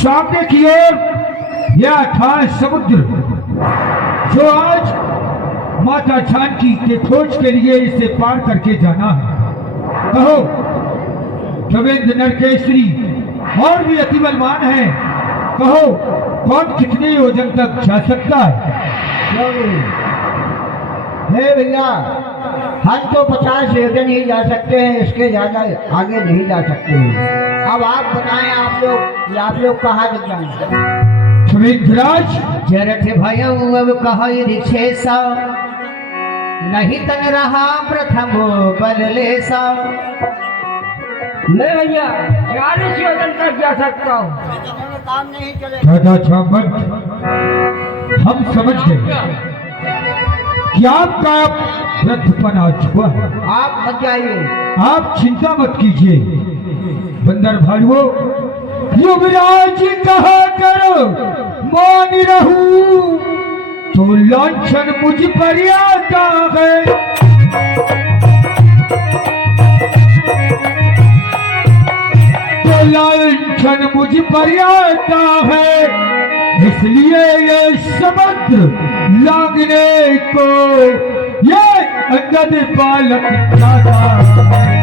सामने की ओर यह था समुद्र जो आज माता जानकी के खोज के लिए इसे पार करके जाना है। कहो गोविंद नरकेसरी और भी अति बलवान है, कहो कौन कितने योजन तक जा सकता है? हे भैया, हम तो 50 योजन ही जा सकते हैं, इसके ज्यादा आगे नहीं जा सकते हैं। अब आप बताएं, आप लोग कहाँ तक जाएंगे? सुरेंद्रराज जरठ भयऊ अब कहा रिक्षेसा, नहीं तन रहा प्रथम बल लेसा। नहीं भैया, 40 योजन तक जा सकता हूँ। काम नहीं चले। दादा छामत, हम समझ गए कि आपका वृद्धपन आ चुका है। आप मत जाइए, आप चिंता मत कीजिए। बंदर भाइयों, युवराज कहा करो मान रहूं तो लांछन मुझ पर आता है। तो लांछन मुझ पर आता है, इसलिए ये समुद्र लागने को ये अंगद बालक जाता है।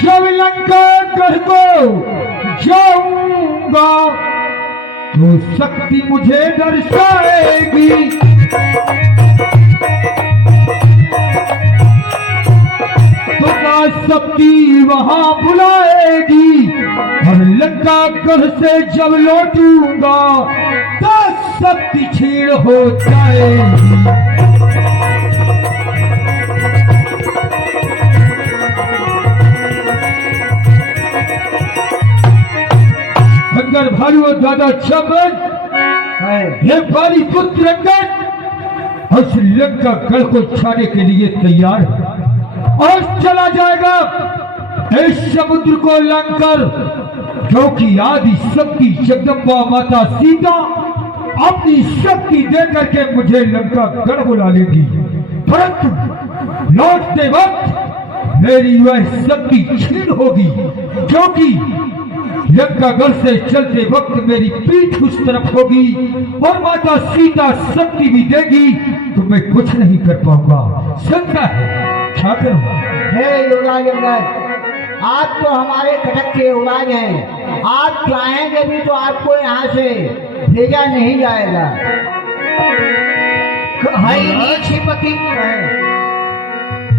जब लंका गढ़ को जाऊंगा तो शक्ति मुझे दर्शाएगी। तो शक्ति वहां बुलाएगी और लंका गढ़ से जब लौटूंगा तो शक्ति छीण हो जाएगी। अंदर भाइयों, दादा चमन ये बाली पुत्र अंगद और श्रीलंका गढ़ को छाने के लिए तैयार है और चला जाएगा इस समुद्र को लंकर, क्योंकि आदि शक्ति जगदम्बा माता सीता अपनी शक्ति देकर के मुझे लंका गढ़ बुला लेगी। परंतु लौटते वक्त मेरी वह शक्ति छीन होगी, क्योंकि लंका गढ़ से चलते वक्त मेरी पीठ उस तरफ होगी और माता सीता शक्ति भी देगी तो मैं कुछ नहीं कर पाऊंगा। शंका है, क्या करूंगा? हे युवराज अंगद, आप तो हमारे कटक के युवराज हैं। आप चाहेंगे भी तो आपको यहाँ से भेजा नहीं जाएगा।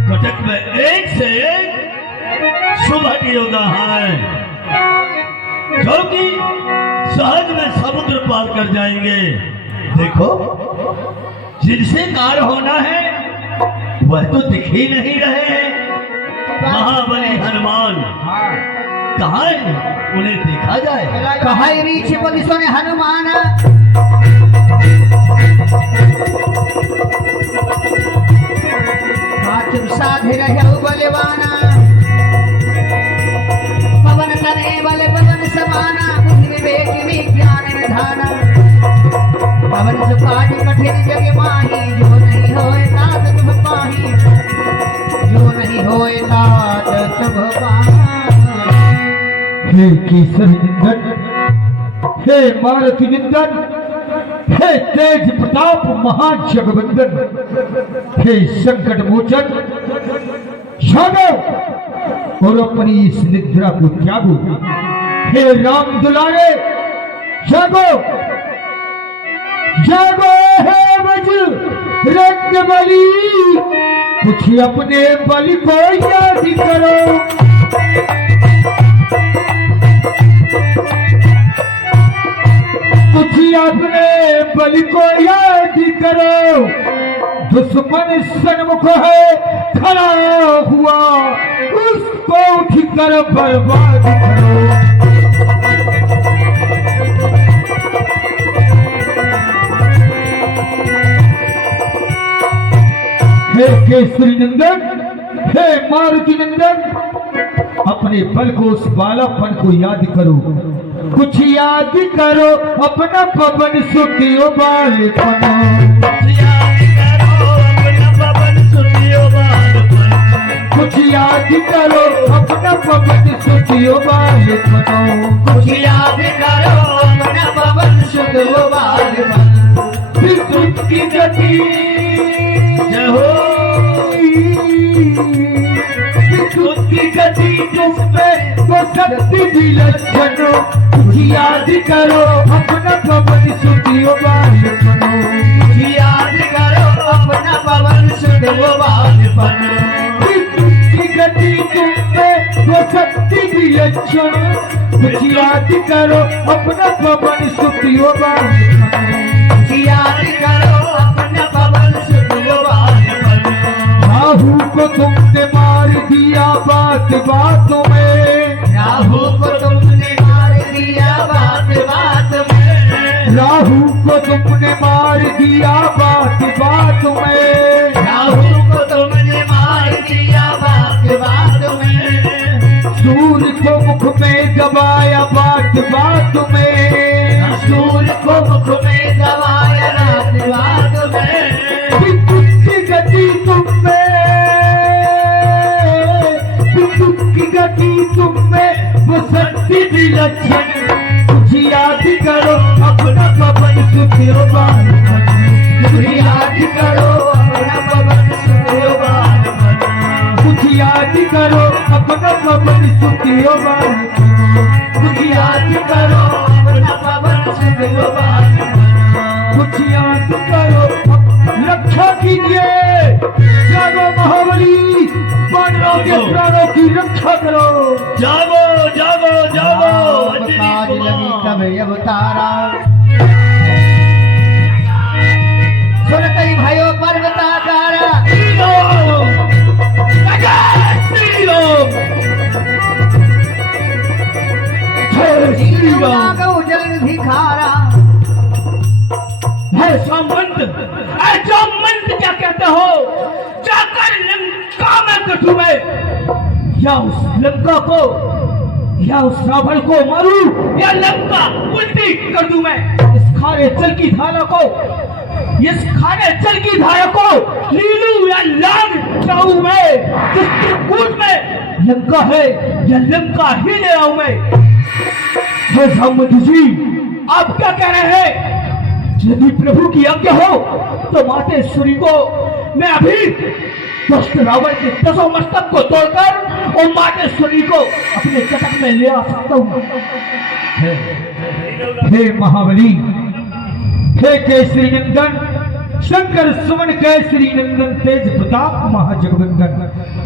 कटक में एक से एक सुबह योद्धा है, क्योंकि सहज में समुद्र पार कर जाएंगे। देखो, जिनसे कार्य होना है वह तो दिख ही नहीं रहे हैं। महाबली हनुमान कहाँ है? उन्हें देखा जाए। कहा ने हनुमान साधे रहे बलवाना, पवन तने बल पवन समाना, बुद्धि विवेक विज्ञान निधाना। पवन सुपाठ कठिन जग माही, जो नहीं होए तात तुम पाही, जो नहीं होए तात तुम पाही। हे केसर निंदन, हे मारुति निंदन, हे तेज प्रताप महाजगवंदन, हे संकट मोचन, जागो और अपनी इस निद्रा को त्यागो। हे राम दुलारे, जागो जागो, हे बजरंग बली, कुछ अपने बल को याद करो। कुछ अपने बल को याद करो। दुश्मन सन्मुख है खड़ा हुआ, उसको उठकर बर्बाद करो। हे केसरी नंदन, हे मारुति नंदन, अपने बल को, उस बालापन को याद करो। कुछ याद करो अपना पवन सुखियो बालपन, याद करो अपना पवन सुखियो बाल बनो कुछ याद करो अपना पवन सुत वो बाल बनो विद्युत की गति जय हो विद्युत की गति जिसमें वो शक्ति विलक्षण कुछ याद करो अपना पवन सुखियो बाल बनो कुछ याद करो अपना पवन सुत वो बाल बनो विद्युत की गति तुममें वो शक्ति विलक्षण कुछ याद करो अपना पवन सुखियो बाल बनो याद करो अपना पवन सुत वो बाल बनो राहु को तुमने मार दिया बात बातों में राहु को तुमने मार दिया बात बात में राहु को तुमने मार दिया बात बात में राहु को तुमने मार दिया बात बात में सूर्य को मुख में दबाया बात बात में सूर्य को मुख में दबाया रात बात में विद्युत की गति तुममें विद्युत की गति तुममें वो शक्ति विलक्षण कुछ याद करो अपना पवन सुखियो बाल बनो कुछ याद करो अपना पवन सुत वो बाल बनो कुछ याद करो अपना पवन सुखियो बाल बनो कुछ याद करो अपना पवन सुत वो बाल बनो कुछ याद करो रक्षा कीजिए जागो महाबली बानरों के प्राणों की रक्षा करो जागो जागो जागो अंजनी काज लगी कुमार। कब अवतारा सुनतई भयो पर्वताकारा गौ जल भिखारा ऐसा मंत्र क्या कहते हो? जाकर लंका में कटू मैं, या उस लंका को या उस रावण को मारूं, या लंका उल्टी कर दूं मैं। इस खारे जल की धारा को, इस खारे जल की धारा को लीलू या लाग जाऊं मैं। जिस त्रिकूट में लंका है या लंका ही ले आऊं मैं। हे सामंत जी, आप क्या कह रहे हैं? यदि प्रभु की आज्ञा हो तो मातेश्वरी को मैं अभी दुष्ट रावण के 10 मस्तक को तोड़कर और मातेश्वरी को अपने कटक में ले आ सकता हूँ। हे महाबली, हे केसरी नंदन, शंकर सुमन केसरी नंदन, तेज प्रताप महाजगवंदन,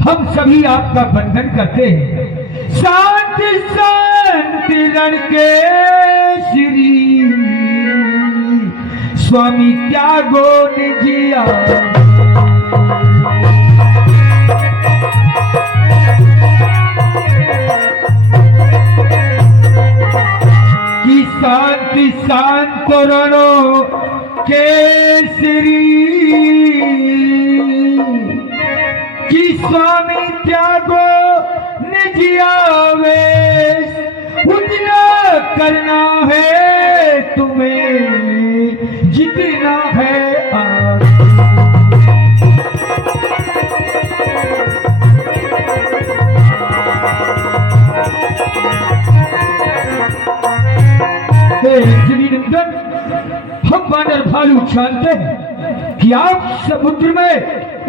हम सभी आपका वंदन करते हैं। शांति शांति रण केसरी स्वामी त्यागो निजिया। की शांति शांत रणो केसरी की स्वामी त्यागो निजिया वेश। उतना करना है तुम्हें जितना है आज। नंदन, हम वानर भालू जानते हैं कि आप समुद्र में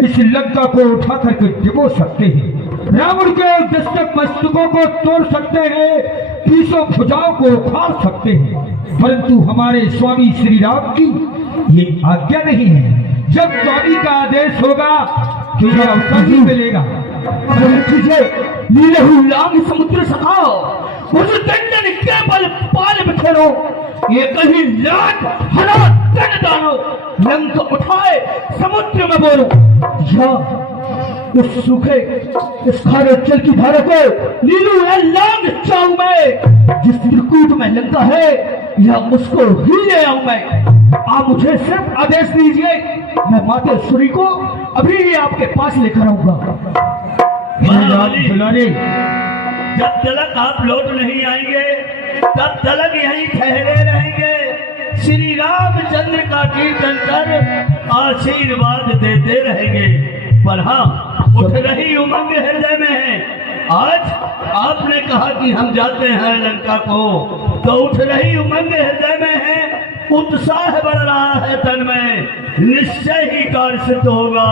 इस लंका को उठा करके डुबो सकते हैं, रावण के 10 मस्तकों को तोड़ सकते हैं, 30 भुजाओं को उखाड़ सकते हैं, परंतु हमारे स्वामी श्री राम की ये आज्ञा नहीं है। जब स्वामी का आदेश होगा तो यह अवसर ही मिलेगा। नीलहु लांग समुद्र सखाओ, उस दंडन के बल पाल बिखेरो, ये कहीं लाट हरा दंड डालो, लंका उठाए समुद्र में बोलो, या इस सूखे इस खारे जल की धारा को नीलू या लांग चाहूं मैं। जिस त्रिकूट में लंका है या उसको ही ले आऊं मैं। आप मुझे सिर्फ आदेश दीजिए, मैं मातेश्वरी को अभी ही आपके पास लेकर आऊंगा। दुलारे, जब तक आप लौट नहीं आएंगे तब तक यहीं ठहरे रहेंगे। श्री रामचंद्र का कीर्तन कर आशीर्वाद देते रहेंगे। पर हाँ, उठ रही उमंग हृदय में है। आज आपने कहा कि हम जाते हैं लंका को, तो उठ रही उमंग हृदय में है, उत्साह बढ़ रहा है तन में, निश्चय ही कार्य सिद्ध होगा,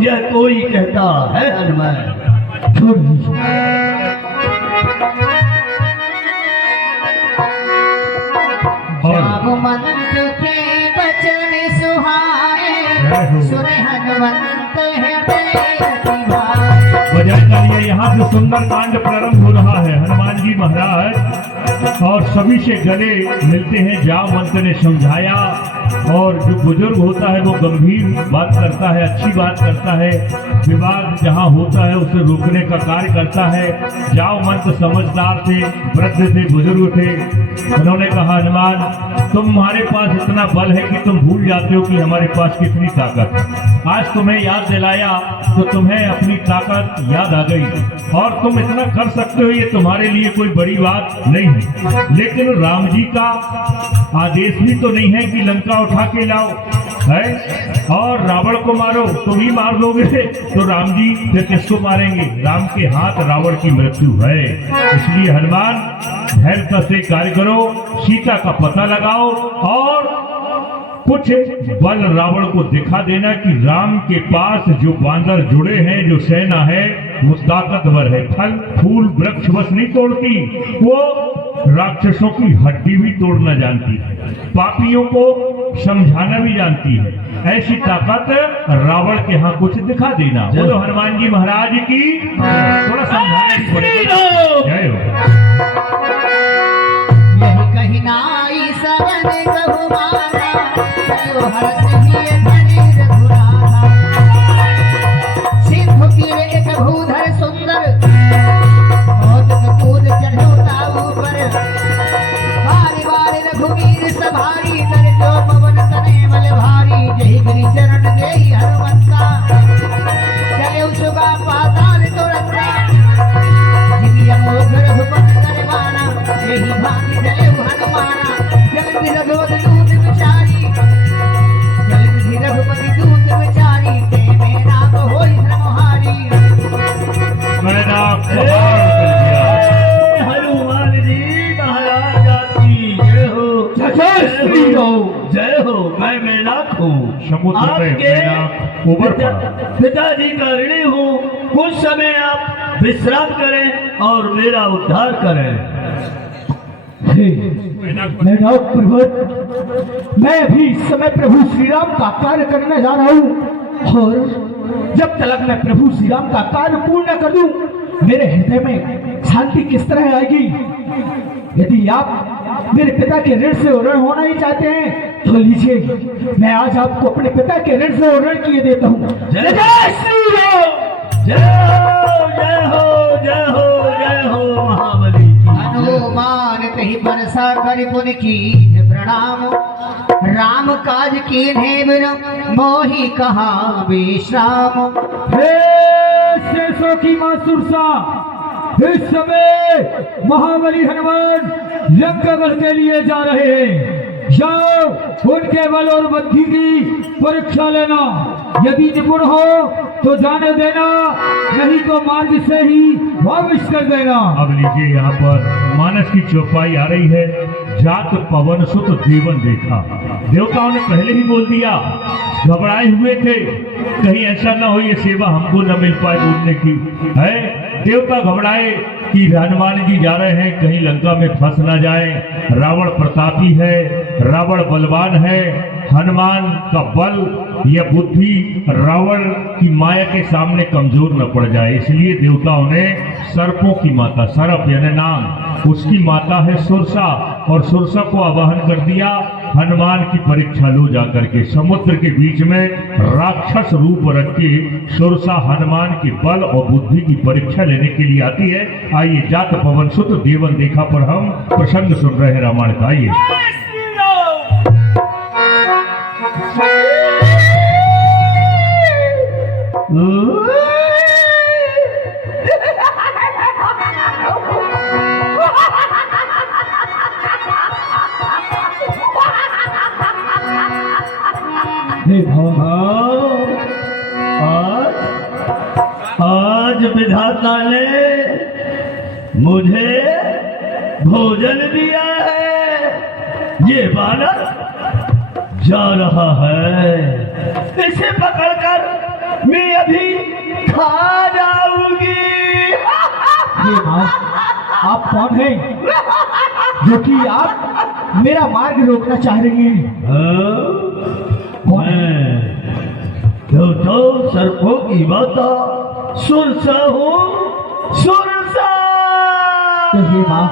यह कोई कहता है हनुमान। छोड़ दीजिए। जागमंत के बचन सुहाए, सुने हनुमंत हृदय दिवाए। वजह करिए यहाँ से सुंदर कांड प्रारंभ हो रहा है। हनुमान जी महाराज और सभी से गले मिलते हैं। जामवंत ने समझाया, और जो बुजुर्ग होता है वो गंभीर बात करता है, अच्छी बात करता है, विवाद जहाँ होता है उसे रोकने का कार्य करता है। जामवंत समझदार थे, वृद्ध थे, बुजुर्ग थे। उन्होंने कहा, हनुमान तुम्हारे पास इतना बल है कि तुम भूल जाते हो कि हमारे पास कितनी ताकत है। आज तुम्हें याद दिलाया तो तुम्हें अपनी ताकत याद आ गई, और तुम इतना कर सकते हो, ये तुम्हारे लिए कोई बड़ी बात नहीं है। लेकिन राम जी का आदेश भी तो नहीं है कि लंका उठा के लाओ, है, और रावण को मारो। तुम ही मार दोगे तो राम जी फिर किसको मारेंगे? राम के हाथ रावण की मृत्यु है। इसलिए हनुमान धैर्य से कार्य करो, सीता का पता लगाओ, और कुछ बल रावण को दिखा देना कि राम के पास जो बांदर जुड़े हैं, जो सेना है, वो ताकतवर है। फल फूल वृक्ष बस नहीं तोड़ती, वो राक्षसों की हड्डी भी तोड़ना जानती है, पापियों को समझाना भी जानती है। ऐसी ताकत रावण के यहाँ कुछ दिखा देना। बोलो हनुमान जी महाराज की। थोड़ा समझाना ही पड़ेगा। जय हो। यही कही नाई सवन कहु माना, चलो हरष हिय धरि रघुराना। सिंधु तीर एक भूधर सुंदर, कौतुक कूद चढ़ो ताऊ पर। बारी बारी रघुवीर सभारी, कर जो पवन तने बल भारी। जय गिरि चरण देई हनुमंता, चले सुगा पाताल तुरंता। जिगिया मोघ रघुपति दरबाना, यही भांति चले हनुमाना। जगति रघुपति दूत विचारी, जगति रघुपति दूत विचारी। ते मेरा होई धर्महारी। मैंने आपको हार कर दिया। हनुमान जी महाराज की जय हो, जय श्री राम। जय हो। मैं मेनाक हूँ, समुद्र में मेनाक उबर पड़ा। पिताजी का ऋणी हूँ। कुछ समय आप विश्राम करें और मेरा उद्धार करें। मेनाक प्रभु, मैं अभी इस समय प्रभु श्री राम का कार्य करने जा रहा हूँ, और जब तक मैं प्रभु श्री राम का कार्य पूर्ण कर दूं, मेरे हृदय में शांति किस तरह आएगी? यदि आप मेरे पिता के ऋण से ऋण होना ही चाहते हैं तो लीजिए, मैं आज आपको अपने पिता के ऋण से ऋण किए देता हूँ। जय श्री राम। जय हो, जय हो, जय हो, जय हो महाबली की। हनुमान कही बरसा कर पुन की प्रणाम। राम काज कीन्हे बिन मोहि कहा विश्राम। हे शेषों की मां सुरसा, इस समय महाबली हनुमान लंकागढ़ के लिए जा रहे हैं। जाओ, उनके बल और बुद्धि की परीक्षा लेना। यदि निपुण हो तो जाने देना, नहीं तो मार्ग से ही वापस कर देना। अब लीजिए, यहाँ पर मानस की चौपाई आ रही है। जात पवन सुत देवन देखा। देवताओं ने पहले ही बोल दिया, घबराए हुए थे, कहीं ऐसा ना हो ये सेवा हमको न मिल पाए बोलने की है। देवता घबराए कि हनुमान जी जा रहे हैं, कहीं लंका में फंस ना जाए। रावण प्रतापी है, रावण बलवान है। हनुमान का बल या बुद्धि रावण की माया के सामने कमजोर न पड़ जाए, इसलिए देवताओं ने सर्पों की माता, सर्प यानी नाग, उसकी माता है सुरसा, और सुरसा को आवाहन कर दिया। हनुमान की परीक्षा लो जाकर के समुद्र के बीच में राक्षस रूप रख के सुरसा हनुमान के बल और बुद्धि की परीक्षा लेने के लिए आती है। आइए, जात पवन सुत देवन देखा पर हम प्रसंग सुन रहे हैं रामायण का। आइए। आज विधाता ने मुझे भोजन दिया है। ये बालक जा रहा है, इसे पकड़कर मैं अभी खा जाऊंगी। हे माँ, आप कौन हैं जो कि आप मेरा मार्ग रोकना चाह रही हैं? मैं तो सर्पों की माता सुरसा हूँ, सुरसा। तो हे माँ,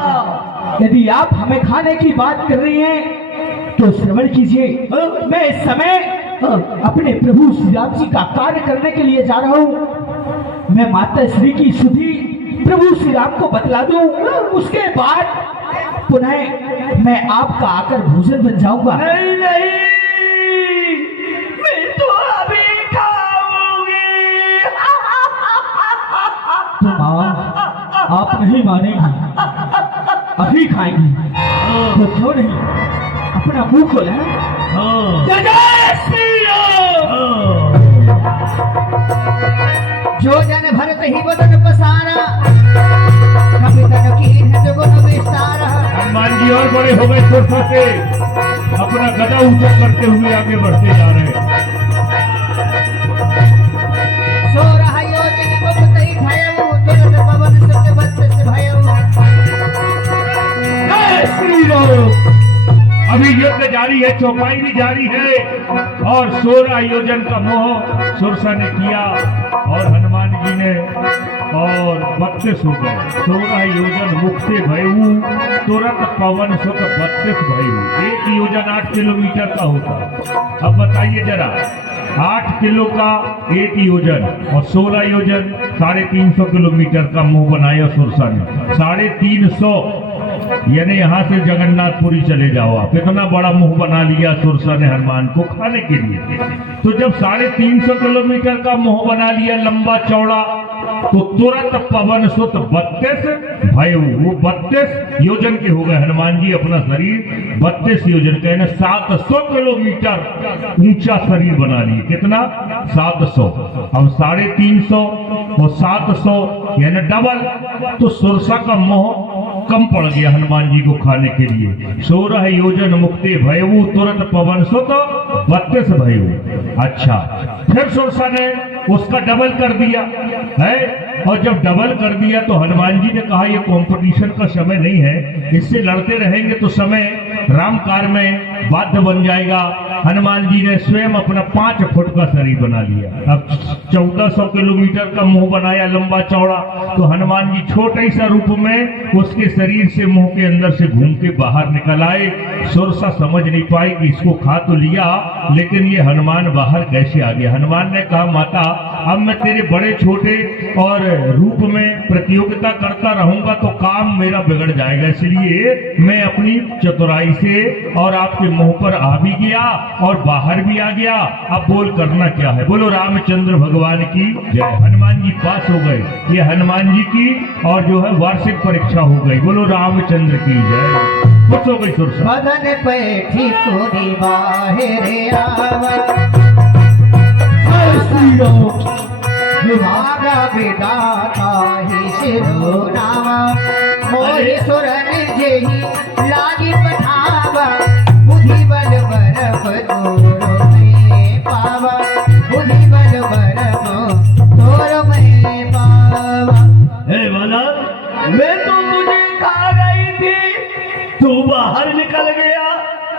यदि आप हमें खाने की बात कर रही हैं तो श्रवण कीजिए। मैं इस समय अपने प्रभु श्री राम जी का कार्य करने के लिए जा रहा हूँ। मैं माता श्री की शुद्धि प्रभु श्री राम को बतला दूं, उसके बाद पुनः मैं आपका आकर भोजन बन जाऊंगा। नहीं नहीं, मैं तो अभी खाऊंगी। तो माँ, आप नहीं मानेंगी, अभी खाएंगी तो क्यों नहीं अपना मुंह खोले। जय श्री राम। जो जन भरत ही बदन पसारा, कभी तन की है गुण विस्तार। हनुमान जी और बड़े हो गए फुर्सत से, अपना गदा ऊंचा करते हुए आगे बढ़ते जा रहे हैं। सो रहा योजन बहुत ही भयऊ, तुरंत पवन सुत बत्तीस भयऊ। जय श्री राम। अभी युद्ध जारी है, चौपाई भी जारी है और 16 योजन का मोह सुरसा ने किया और हनुमान जी ने और 32 हो गए। 16 योजन मुक्ति भयऊ, तुरंत पवन सुत 32 भयऊ। 1 योजन 8 किलोमीटर का होता। अब बताइए जरा, 8 किलो का 1 योजन और 16 योजन 350 किलोमीटर का मुंह बनाया सुरसा ने। 350, यानी यहाँ से जगन्नाथपुरी चले जाओ आप। इतना बड़ा मुंह बना लिया सुरसा ने हनुमान को खाने के लिए। तो जब 350 किलोमीटर का मुंह बना लिया लंबा चौड़ा, तो तुरंत पवन सुत 32 भयऊ। वो 32 योजन के हो गए। हनुमान जी अपना शरीर 32 योजन कहना 700 किलोमीटर ऊंचा शरीर बना लिए। कितना? 700। अब 350 और 700 यानी डबल। तो सुरसा का मोह कम पड़ गया हनुमान जी को खाने के लिए। 16 योजन मुक्ति भयऊ, तुरंत पवन सुत 32 भयऊ। अच्छा, फिर सुरसा ने उसका डबल कर दिया है। और जब डबल कर दिया तो हनुमान जी ने कहा ये कंपटीशन का समय नहीं है, इससे लड़ते रहेंगे तो समय राम कार में बाध्य बन जाएगा। हनुमान जी ने स्वयं अपना 5 फुट का शरीर बना लिया। अब 1400 किलोमीटर का मुंह बनाया लंबा चौड़ा। तो हनुमान जी छोटे सा रूप में उसके शरीर से मुंह के अंदर से घूम के बाहर निकल आए। सुरसा समझ नहीं पाई कि इसको खा तो लिया, लेकिन ये हनुमान बाहर कैसे आ गया। हनुमान ने कहा माता, अब मैं तेरे बड़े छोटे और रूप में प्रतियोगिता करता रहूंगा तो काम मेरा बिगड़ जाएगा, इसलिए मैं अपनी चतुराई से और आपके मुंह पर आ भी गया और बाहर भी आ गया। अब बोल करना क्या है। बोलो रामचंद्र भगवान की जय। हनुमान जी पास हो गए। ये हनुमान जी की और जो है वार्षिक परीक्षा हो गई। बोलो रामचंद्र की जय। खुश हो गई सुरसा। बदन पे ठिठुरी बाहर आवा, विभागा विदाता ही शिरोनामा। मोहि सुरन जेहि लागी पठावा, बुद्धि बल बरफ तोर में पावा। बुद्धि बल बरफ तोर में पावा। हे बालक, मैं तो तुझे खा गई थी, तू बाहर निकल गया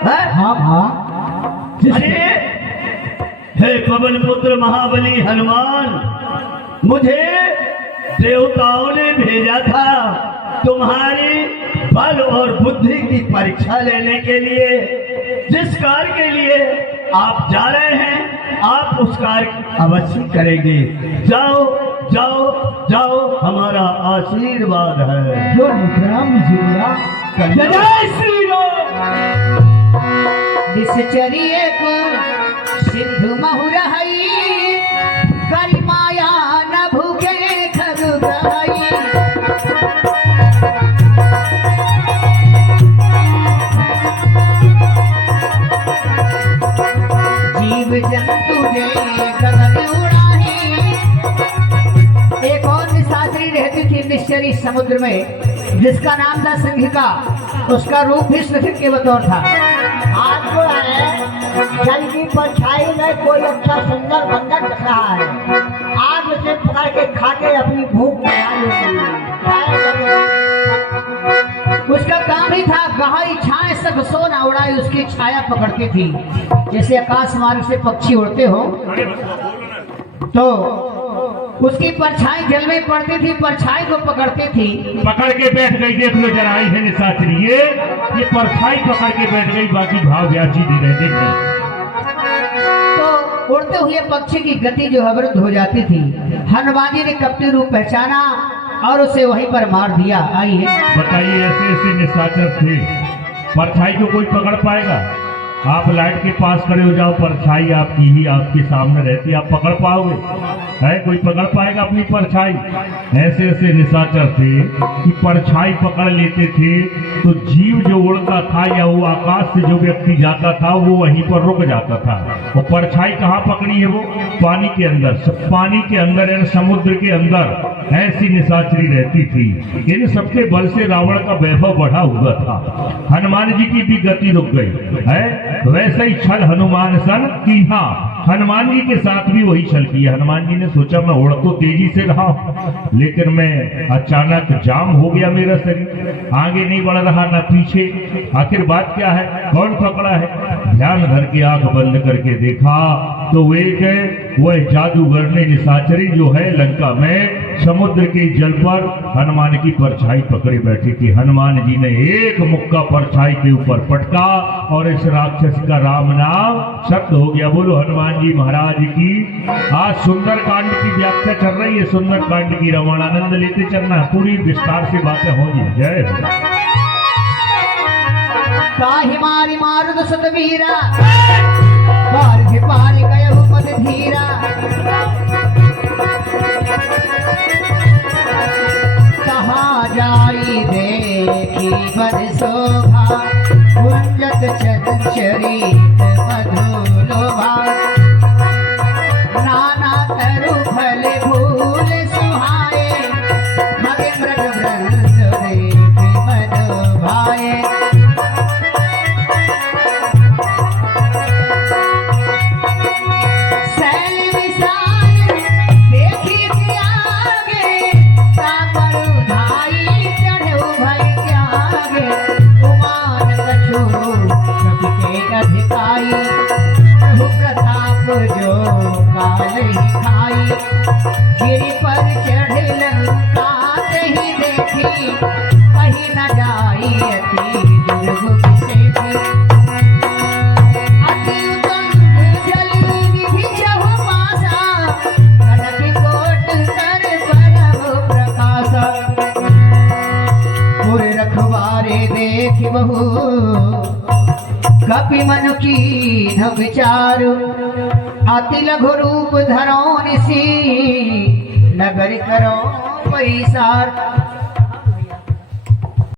है? हाँ हाँ, अरे हे पवन पुत्र महाबली हनुमान, मुझे देवताओं ने भेजा था तुम्हारी बल और बुद्धि की परीक्षा लेने के लिए। जिस कार्य के लिए आप जा रहे हैं, आप उस कार्य अवश्य करेंगे। जाओ जाओ जाओ, हमारा आशीर्वाद है। जो प्रणाम लीजिएगा। जय श्री राम। निश्चर्य को सिंधु महुरहई, करी माया न भूखे खग गई। जीव जंतु जे गगन उड़ाही। एक और शास्त्री रहती थी निश्चरी समुद्र में। जिसका नाम था सिंहिका, उसका रूप भी सिंह के बतौर था। आज जो है जल की परछाई में कोई अच्छा सुंदर बंदर दिख रहा है, आज उसे पकड़ के खा के अपनी भूख मिटा लेगी। उसका काम ही था गहरी छाए सब सोना उड़ाई, उसकी छाया पकड़ती थी। जैसे आकाश मार्ग से पक्षी उड़ते हो तो उसकी परछाई जल में पड़ती थी, परछाई को पकड़ती थी। पकड़ के बैठ गई, देख लो जरा आई है निशाचरी, ये परछाई पकड़ के बैठ गई, बाकी भाव व्याची दे रहे देख। तो उड़ते हुए पक्षी की गति जो अवरुद्ध हो जाती थी, हनुमान जी ने कपटी रूप पहचाना और उसे वहीं पर मार दिया। आइए बताइए, ऐसे ऐसे निशाचर थे, परछाई को कोई पकड़ पाएगा? आप लाइट के पास खड़े हो जाओ, परछाई आपकी ही आपके सामने रहती, आप पकड़ पाओगे? है कोई पकड़ पाएगा अपनी परछाई? ऐसे ऐसे निशाचर थे कि परछाई पकड़ लेते थे तो जीव जो उड़ता था या वो आकाश से जो व्यक्ति जाता था वो वहीं पर रुक जाता था। वो परछाई कहाँ पकड़ी है? वो पानी के अंदर, पानी के अंदर यानी समुद्र के अंदर ऐसी निशाचरी रहती थी। इन सबके बल से रावण का वैभव बढ़ा हुआ था, हनुमान जी की भी गति रुक गई है। वैसे ही छल हनुमान सन कीन्हा, हनुमान जी के साथ भी वही छल किया। हनुमान जी ने सोचा मैं उड़ तो तेजी से रहा लेकिन मैं अचानक जाम हो गया, मेरा शरीर आगे नहीं बढ़ रहा ना पीछे, आखिर बात क्या है, कौन पकड़ा है? ध्यान धर के आंख बंद करके देखा तो वह जादूगर ने निशाचरी जो है लंका में समुद्र के जल पर हनुमान की परछाई पकड़े बैठी थी। हनुमान जी ने एक मुक्का परछाई के ऊपर पटका और इस राक्षस का राम नाम सत्य हो गया। बोलो हनुमान जी महाराज की। आज सुंदर कांड की व्याख्या कर रही है, सुंदर कांड की रमणानंद लेते चलना, पूरी विस्तार से बातें होंगी। जय काहि मारि मारुत सतवीरा, पार पार गयहु पद धीरा। कहाँ जाई देखी बद शोभा, गुंजत चरित मधुलोभा। नाना तरु फल फूल सुहाए, मगे मृग वृंद देख मधु भाए। प्रताप जो काल ही खाई, गिरि पर चढ़ लंका ही देखी। कहीं न जाई अति दुर्गुप्त से भी, अति उदंड जल विधि चहु पासा। कनक कोट कर परम प्रकाशा, पुर रखवारे देख बहु। कपि मनु कीन्ह विचारु, अति लघु रूप धरो निसी। नगर करो पैसार,